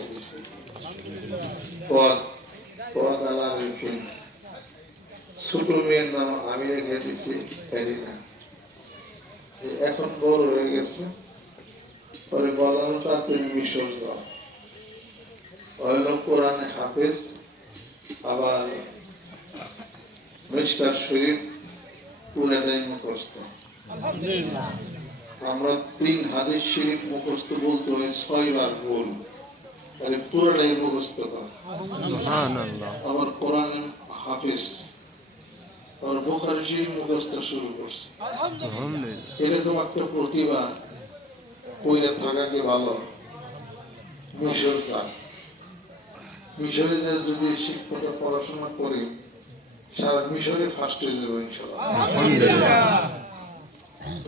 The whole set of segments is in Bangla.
লিখে দিছি পদ পদ আলা রেখে ছোট মেয়ের নাম আমি রেখে দিছি এরিনা। এখন বড় হয়ে গেছে, পরে বলা হতো আপনি মিশর যাও, হলো কোরআনে হাফেজ, আবার মিশকাত শরীফ পুরাটাই মুখস্থ। আমরা 3 হাদিস শরীফ মুখস্থ বলতে হয় 6 বার ভুল, তাহলে পুরোটাই মুখস্থ করা। আমার কোরআন হাফেজ, আর বুখারী শরীফ মুখস্থ শুরু করছে। এরকম একটা প্রতিভা কইরা থাকাকে ভালো। মিশর যাক, মিশরে যদি শিক্ষকতা পড়াশোনা করে সারা মিশরে ফার্স্ট হয়ে যাবে ইনশাআল্লাহ।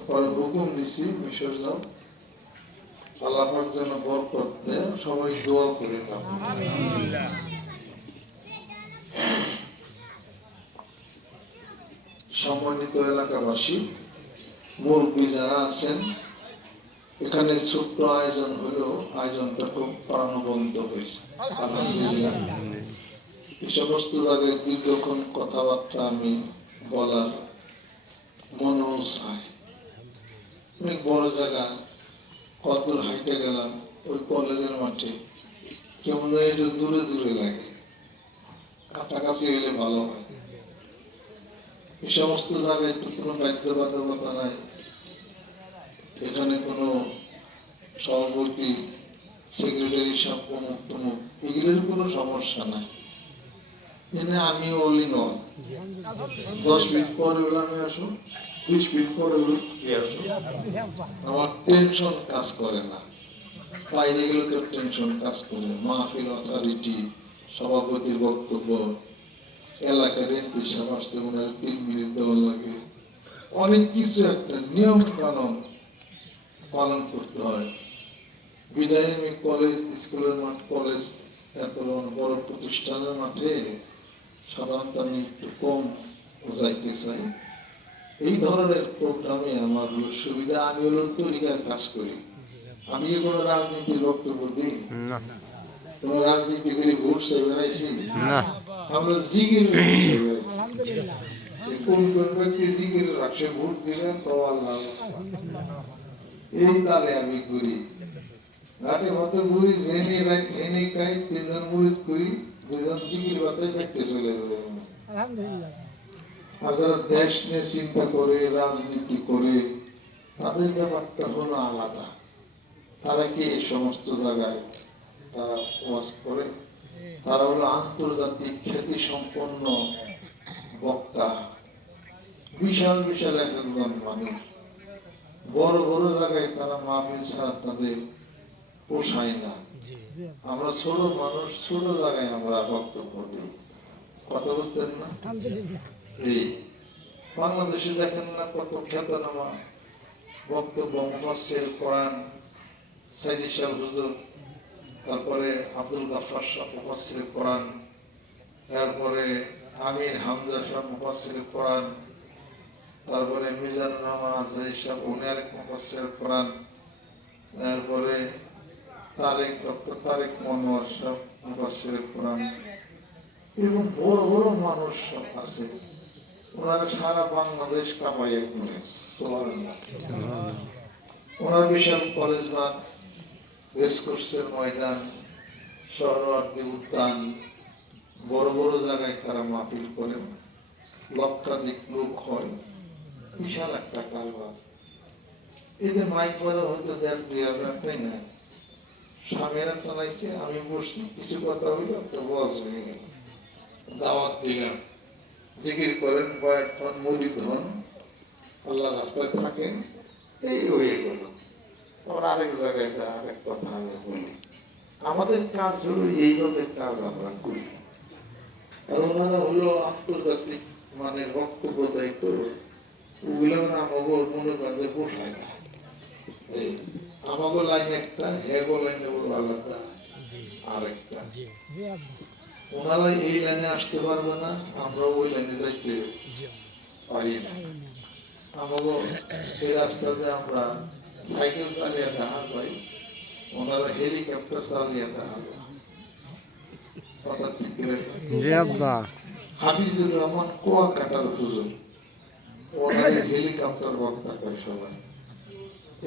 পরে হুকুম দিছি মিশর যাও, আল্লাহ পাক যেন বরকত দেয়, সবাই দোয়া করে দাও। সম্মানিত এলাকাবাসী, মুরব্বী যারা আছেন, এখানে ছোট্ট আয়োজন হলেও আয়োজনটা খুব প্রাণবন্ত হয়েছে আলহামদুলিল্লাহ। এই সমস্ত জায়গায় দীর্ঘক্ষণ কথাবার্তা আমি বলার মনও চায়। অনেক বড় জায়গা, কতদূর হাইটে গেলাম ওই কলেজের মাঠে, কেমন একটু দূরে দূরে লাগে, কাছাকাছি হলে ভালো হয়। এই সমস্ত জায়গায় তো কোনো বাধ্যবাধকতা নাই, এখানে কোনো সভাপতি সেক্রেটারি সব প্রমুখ প্রমুখ এগুলোর কোনো সমস্যা নাই। আমি বলি নয়, 10 মিনিট পরে হলে আমি আসুন, 20 মিনিট পরে হলে আসুন, আমার টেনশন কাজ করে না। বাইরে গেলে তো টেনশন কাজ করে, মাহফিল অথরিটি, সভাপতির বক্তব্য, এলাকার এমপি সাহেব আসতে মনে হয় 3 মিনিট দেওয়া লাগে, অনেক কিছু একটা নিয়ম কানুন পালন করতে হয়। বিদায় আমি কলেজ স্কুলের মাঠ, কলেজ তারপর বড় প্রতিষ্ঠানের মাঠে সাধারণত আমি একটু কম যাইতে চাই। এই ধরনের প্রোগ্রামে আমার সুবিধা, আমি হলো তরিকার কাজ করি। আমি কোনো রাজনীতির বক্তব্য দিই কোন রাজনীতি করে ভোট চাই বেড়াইছি না, আমরা জিগির কোন কোন ব্যক্তি জিগির রাখছে ভোট দিবেন তো আল্লাহ, এই তালে আমি করি। ঘাটে মতো ঘুরি, জেনে রাখ জেনে খাই, 3 জন মুরিদ করি, 2 জন জিগির বাতায় দেখতে চলে যাবে। আর যারা দেশ নিয়ে চিন্তা করে, রাজনীতি করে, তাদের ব্যাপারটা হলো আলাদা। তারা কি এই সমস্ত জায়গায় তারা ওয়াজ করে, তারা হলো আন্তর্জাতিক খ্যাতি সম্পন্ন বক্তা, বিশাল বিশাল একজন মানুষ। বড় বড় জায়গায় তারা মাহফিল ছাড়া তাদের পোষায় না। আমরা ছোট মানুষ, ছোট জায়গায় আমরা বক্তব্য দিই। কথা বুঝছেন না? এই বাংলাদেশে দেখেন না কত খ্যাতনামা বক্তব্য, মুফাসসির কোরআন সাইদি সাহেব হুজুর, তারপরে আব্দুল গাফফার সাহেব মুফাসসির কোরআন, তারপরে আমির হামজা সাহেব মুফাসসির কোরআন, তারপরে মিজানুর রহমান আজহারী সাহেব উনি আরেক মুফাসসির কোরআন, তারপরে ডক্টর তারেক মনোয়ার সাহেব মুফাসসির কোরআন, এরকম বড় বড় মানুষ সব আছে। ওনারা সারা বাংলাদেশ কাঁপাইয়া ঘুরেছে। ওনার বিশাল কলেজ মাঠ, রেসকোর্সের ময়দান, সহরাওয়ার্দী উদ্যান, বড় বড় জায়গায় তারা মাহফিল করেন, লক্ষাধিক লোক হয়, বিশাল একটা কারবার। এদের মাইক বড় হয়তো 1,500 তাই না, স্বামীরা চালাইছে, আমি বসছি, কিছু কথা হইলো, একটা ওয়াজ হয়ে গেল, দাওয়াত দিলাম, জিকির করেন, কয়েকক্ষণ মুরিদ হন, আল্লাহ রাস্তায় থাকেন, এই হয়ে গেল। আবার আরেক জায়গায় যা আরেক কথা আমি বলি। আমাদের কাজ হলো এইভাবে কাজ আমরা করি। আর ওনারা হলো আন্তর্জাতিক মানের বক্তব্য দেয়, তো ওগুলো আমাকে মনে করেন পোষায় না। আমাকে লাইন একটা, হেগো লাইনে বলো আলাদা আরেকটা। ওনারা এই লাইনে আসতে পারবে না, আমরা ওই লাইনে যাইতে পারি না। আমাকে এই রাস্তাতে আমরা সাইকেল চালিয়ে দেখা যাই, ওনারা হেলিকপ্টার চালিয়ে দেওয়া কথা ঠিক করে। হাফিজুর রহমান কুয়াকাটার হুজুর, ওনারা হেলিকপ্টার বক্তা করে সবাই।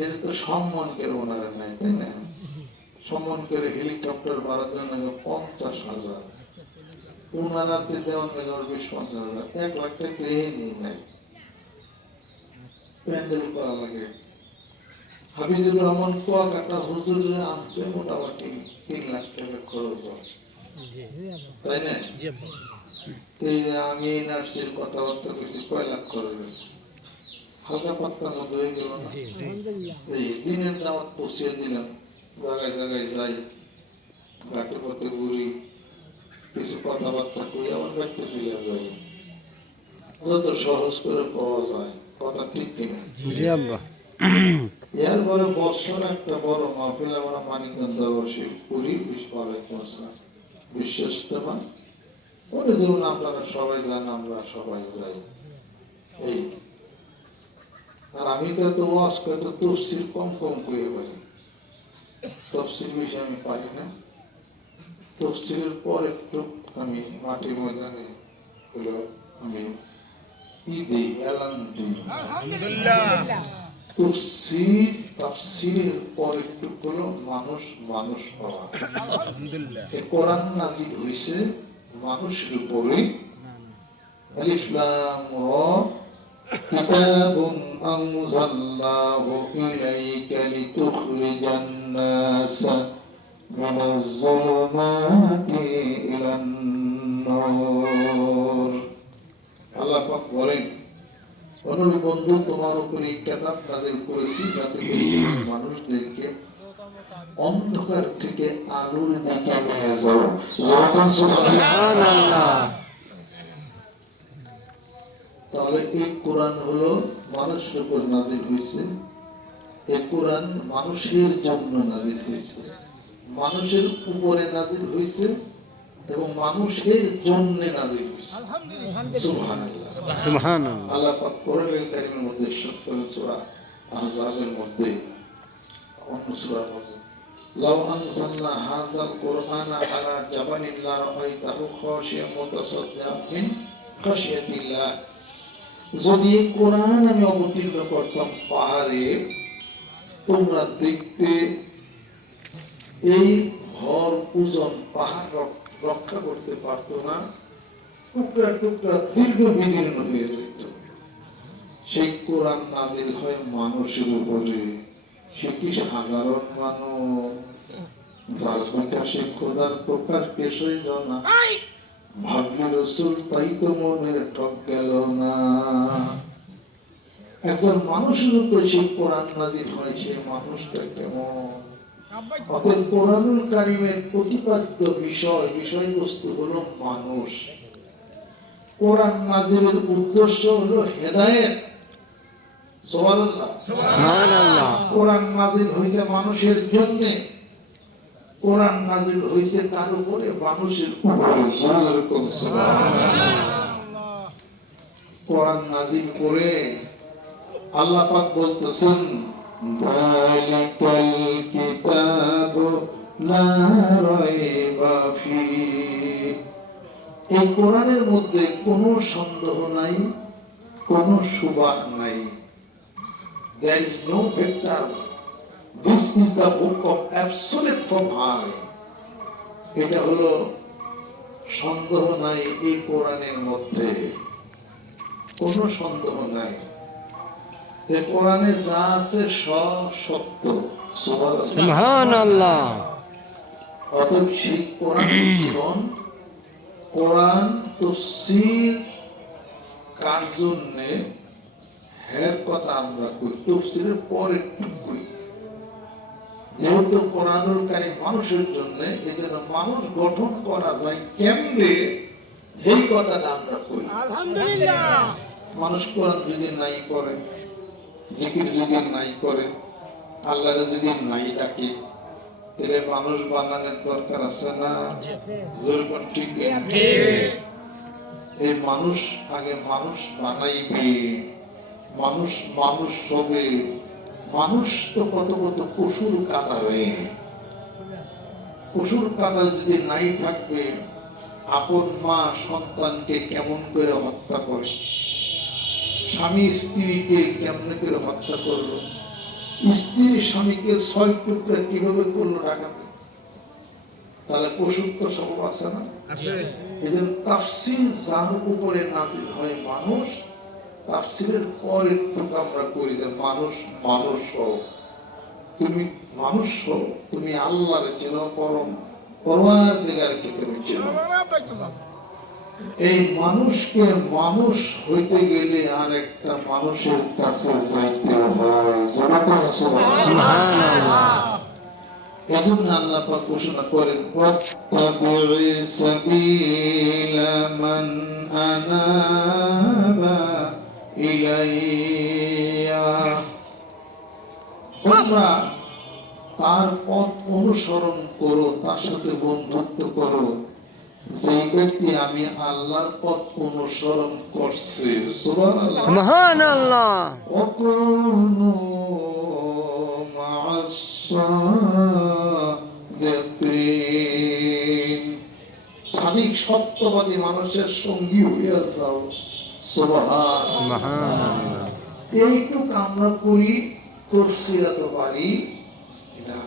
এর তো সম্মান করে ওনারা নাই, তাই না? সম্মান করে হেলিকপ্টার ভাড়ার জন্য 50,000, ওনারাতে দেওয়ার লাগে 20-50,000, 1 লাখ টাকা নিয়ে নেয়। প্যান্ডেল করা লাগে। হাফিজুর রহমান কুয়াকাটা হুজুরের আনতে মোটামুটি 3 লাখ টাকা খরচ হয়, তাই না? আমি এনআরসির কথাবার্তা কিছু কয় লাখ খরচ গেছে, হালকা পাতলার মধ্যে হয়ে গেল না? এই দিনের দাওয়াত পৌঁছে দিলাম, জায়গায় জায়গায় যাই, ঘাটে পথে ঘুরি, কিছু কথাবার্তা কই, আমার বাড়িতে ফিরে যাই, যত সহজ করে পাওয়া যায়। কথা ঠিক কিনা? এরপরে বছর একটা বড় মাহফিল আমরা মানিকগঞ্জ বসে করি, বিশ্বস্তমা। ওরে ধরুন আপনারা সবাই যান, আমরা সবাই যাই। এই আর আমি তো এত ওয়াজ কত তফসিল কম কম করে পারি, তফসিল বেশি আমি পারি না। তফসিলের পর একটু আমি মাটি ময়দানে হলো আমি দিই, এলান দিই। তাফসীরের পর একটু হলো মানুষ মানুষ পাওয়া। কোরআন নাযিল হইছে মানুষের উপরে। আলিফ লাম রা, কিতাবুন আনজালনাহু ইলাইকা লিতুখরিজান নাসা মিনাজ যুলুমাতি ইলান নূর। আল্লাহ পাক বলেন, অনুরূপ বন্ধু তোমার উপরে কিতাব নাযিল করেছি যাতে মানুষদেরকে অন্ধকার থেকে আলোর দিকে নিয়ে যাও। সুবহানাল্লাহ। তাহলে এই কোরআন হলো মানুষের উপর নাযিল হয়েছে। এই কোরআন মানুষের জন্য নাযিল হয়েছে, মানুষের উপরে নাযিল হয়েছে এবং মানুষের জন্য নাযিল হয়েছে। সুবহানাল্লাহ, সুবহানাল্লাহ। আল্লাহ পাক কোরআনুল কারীমের মধ্যে সূরা আহজাবের মধ্যে অন্য সূরার মধ্যে লাউ আনজালনা হাযাল কুরআনা আলা জাবালিন লা রাআইতাহু খাশিয়াম মুতাসাদ্দিআন মিন খাশিয়াতিল্লাহ, যদি এই কোরআন আমি অবতীর্ণ করতাম পাহাড়ে, তোমরা দেখতে এই ভর ওজন পাহাড় রক্ষা করতে পারত না, টুকরা টুকরা দীর্ঘ বিদীর্ণ হয়ে যেত। সেই কোরআন নাযিল হয় মানুষের উপরে। সে কি সাধারণ মানুষ যার বিকাশে খোদার প্রকাশ পেশ হইল না? ভাবলি রাসূল তাই তো মনের ঠক গেল না। একজন মানুষের উপর সেই কোরআন নাযিল হয়েছে, মানুষটা কেমন? অতএব কোরআনুল কারীমের প্রতিপাদ্য বিষয়বস্তু হলো মানুষ। কোরআন নাযিলের উদ্দেশ্য হলো হেদায়েত। সুবহানাল্লাহ, সুবহানাল্লাহ। কোরআন নাযিল হয়েছে মানুষের জন্য, কোরআন নাযিল হয়েছে তার উপরে, মানুষের উপরে। সুবহানাল্লাহ। কোরআন নাযিল করে আল্লাহ পাক বলতেছেন, যালিকাল কিতাবু লা রাইবা ফীহি, এই কোরআনের মধ্যে কোনো সন্দেহ নাই, কোনো সুবাদ নাই। There is no vector. This is the book of absolute command. এটা হলো সন্দেহ নাই, এই কোরআনের মধ্যে কোনো সন্দেহ নাই। এই কোরআনে যা আছে সব সত্য। সুবহানাল্লাহ। অতএব সেই কোরআন জীবন, কোরআন তাফসীর কার জন্য এর কথা আমরা কই, তাফসীরের পরে একটু কই। যেহেতু কোরআনুল কারীম মানুষের জন্য, এজন্য মানুষ গঠন করা যায় কেমনে এই কথাটা আমরা কই। আলহামদুলিল্লাহ। মানুষ কোরআন যদি নাই পড়ে, জিকির যদি নাই করে, আল্লাহর যদি নাই ডাকে, তাহলে মানুষ বানানোর দরকার আছে না? যেরকম ঠিক এই মানুষ আগে মানুষ বানাইবে, মানুষ মানুষ হবে। মানুষ তো কত কত পশুর কাতারে, পশুর কাটা যদি নাই থাকবে, আপন মা সন্তানকে কেমন করে হত্যা করে, স্বামী স্ত্রীকে কেমন করে হত্যা করলো, স্ত্রী স্বামীকে 6 টুকরা কিভাবে করলো ডাকাতে, তাহলে পশুর তো সব আছে না? এদের তাফসীর যার উপরে নাযিল হয় মানুষ, তাফসীরের পর একটু আমরা করি যে মানুষ মানুষ হও, তুমি মানুষ হও, তুমি আল্লাহর চেনো, পরম পরওয়ারদিগারকে তুমি চেনো। এই মানুষকে মানুষ হইতে গেলে আর একটা মানুষের কাছে যাইতে হয়। সুবহানাল্লাহ। এজন্য আল্লাহ পাক ঘোষণা করেন, ওয়াত্তাবি'i সাবিলা মান আনাবা ইলাইয়া, তোমরা তার পথ অনুসরণ করো, তার সাথে বন্ধুত্ব করো, যে ব্যক্তি আমি আল্লাহর পথ অনুসরণ করছে। সুবহানাল্লাহ। ওয়াকুনু মা'আস সাদিকিন, সাদিক সত্যবাদী মানুষের সঙ্গী হইয়া যাও। সুবহানাল্লাহ। এইটুকু আমরা করি, তফসিরাত পারি না।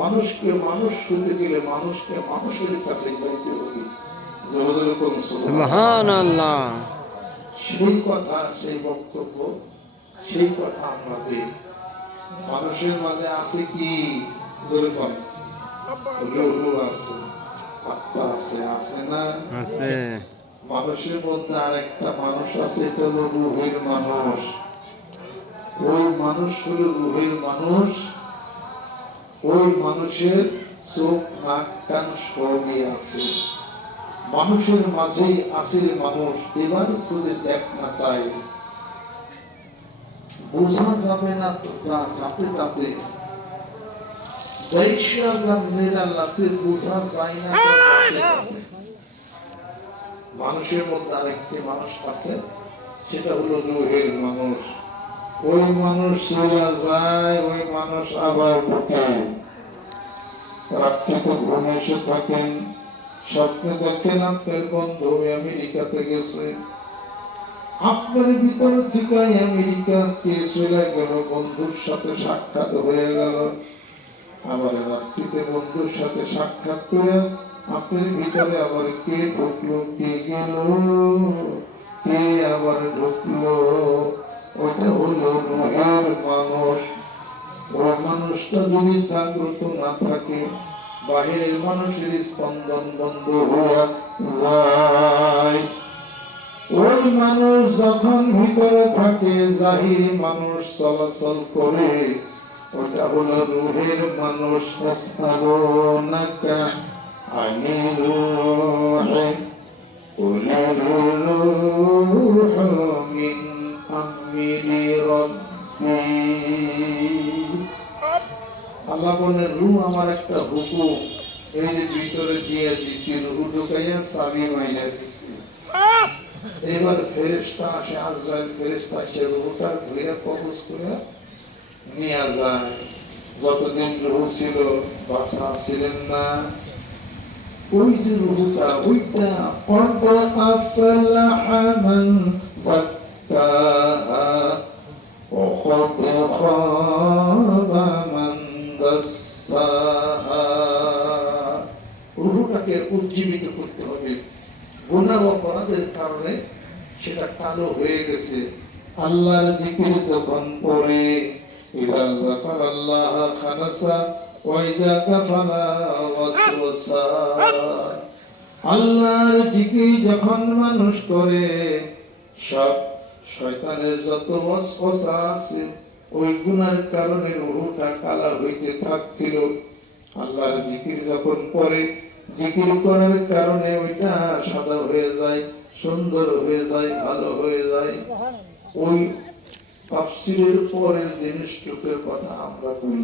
মানুষকে মানুষ হতে গেলে মানুষকে মানুষের কাছে যাইতে হবে। সুবহানাল্লাহ। সেই কথা, সেই বক্তব্য, সেই কথা আমরা দিই। মানুষের মাঝে আছে কি? জোরে বল। রূহ আছে, আত্মা আছে, আছে না? আছে। মানুষের মধ্যে আরেকটা মানুষ আছে, এটা হলো রূহের মানুষ। ওই মানুষ হলো রূহের মানুষ। ওই মানুষের চোখ, নাক, কান সবই আছে। মানুষের মাঝেই আছে মানুষ। এবার করে দেখ না, তাই বোঝা যাবে না তো, যা যাতে তাতে বোঝা যায় না। মানুষের মধ্যে আরেকটি মানুষ আছে, সেটা হলো রূহের মানুষ। ওই মানুষ চলে যায়, ওই মানুষ আবার ঢোকে। রাত্রিতে ঘুমে এসে থাকেন, স্বপ্নে দেখেন আপনার বন্ধু আমেরিকাতে গেছে, আপনার ভিতর থেকে আমেরিকা কে চলে গেল, বন্ধুর সাথে সাক্ষাৎ হয়ে গেল। আবার রাত্রিতে বন্ধুর সাথে সাক্ষাৎ করে আপনার ভিতরে আবার কে ঢুকলো, কে গেল, কে আবার ঢুকলো, ওটা হলো রূহের মানুষ। ওই মানুষটা যদি জাগ্রত না থাকে, বাহিরের মানুষের স্পন্দন বন্ধ হয়ে যায়। ওই মানুষ যখন ভিতরে থাকে, জাহিরি মানুষ চলাচল করে, ওটা হলো রূহের মানুষ। আসআলুনাকা আনির রূহি কুল রূহু মিন আমরি রাব্বি। আল্লাহ বলেন, রূহ আমার একটা হুকুম, এই যে ভিতরে দিয়ে দিছি, রূহ ঢুকাইয়া চাবি মাইনা দিছি। এবার ফেরেশতা আসে, আজরাইল ফেরেশতা এসে রূহটা ধরে কবজ করে নিয়ে যায়। যতদিন রূহ ছিল বাসা ছিলেন না। ওই যে রূহটা, ওইটা قد أفلح من زكاها وقد خاب من دساها। রূহটাকে উজ্জীবিত করতে হবে। গুনাহ অপরাধের কারণে সেটা কালো হয়ে গেছে। আল্লাহর জিকির যখন পড়ে, ইদা যাকারাল্লাহ খালাসা ওয়া ইদা কাফারা ওয়াসওয়াসা। আল্লাহর জিকির যখন মানুষ করে, সব শয়তানের যত ওয়াসওয়াসা আছে, ওই গুনার কারণে রূহটা কালা হইতে থাকছিল। আল্লাহর জিকির যখন করে, জিকির করার কারণে ওইটা সাদা হয়ে যায়, সুন্দর হয়ে যায়, ভালো হয়ে যায়। ওই তাফসীরের পরের জিনিসটুকুর কথা আমরা বলি।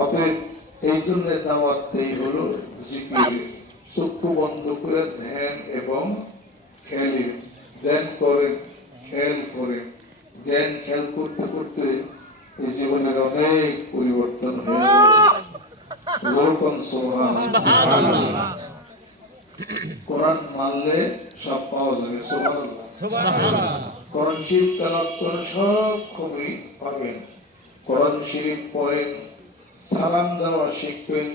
অতএব এই জন্য দাওয়াত দেই হলো জিকির। চক্ষু বন্ধ করে ধ্যান এবং খেয়ালি, ধ্যান করেন, খেয়াল করেন। ধ্যান খেয়াল করতে করতে এই জীবনের অনেক পরিবর্তন হয়ে যাবে। যেরকম সুবহানাল্লাহ। কোরআন মানলে সব পাওয়া যাবে। সুবহানাল্লাহ। কোরআন শরীফ তেলাওয়াত করে সব খবরই পাবেন। কোরআন শরীফ পড়েন, সালাম দেওয়া শিখবেন।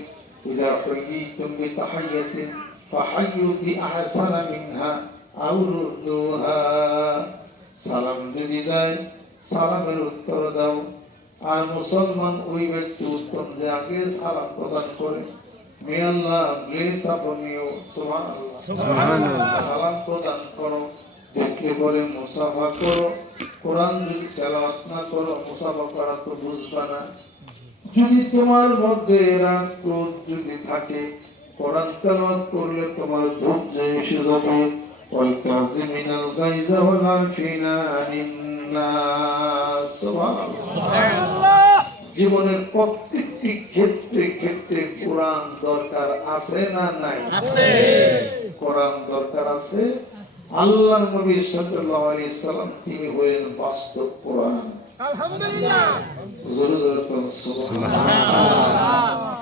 ইযা হুয়িতুম বিতাহিয়াতিন ফাহাইয়ু বিআহসানা মিনহা আও রুদ্দুহা। সালাম যদি দেয় সালামের উত্তর দাও। আর মুসলমান ওই ব্যক্তি উত্তম যে আগে সালাম প্রদান করে। মে আল্লাহ ব্লেস আপন ইউ। সুবহানাল্লাহ। সালাম প্রদান করো, দেখলে বলে মুসাফা করো। কোরআন যদি তেলাওয়াত না করো, মুসাফা করা তো বুঝবা না। যদি তোমার মধ্যে রাগ ক্রোধ যদি থাকে, কোরআন তেলাওয়াত করলে তোমার ধৈর্য এসে যাবে। ওয়াল কাযিমিনাল গায়যা ওয়াল আফিনা আনিন নাস। সুবহানাল্লাহ। জীবনের প্রত্যেকটি ক্ষেত্রে ক্ষেত্রে কোরআন দরকার আছে না নাই? আছে। কোরআন দরকার আছে। আল্লাহর নবী সাল্লাল্লাহু আলাইহি সাল্লাম তিনি হলেন বাস্তব কোরআন। আলহামদুলিল্লাহ। জোরে জোরে সুবহানাল্লাহ।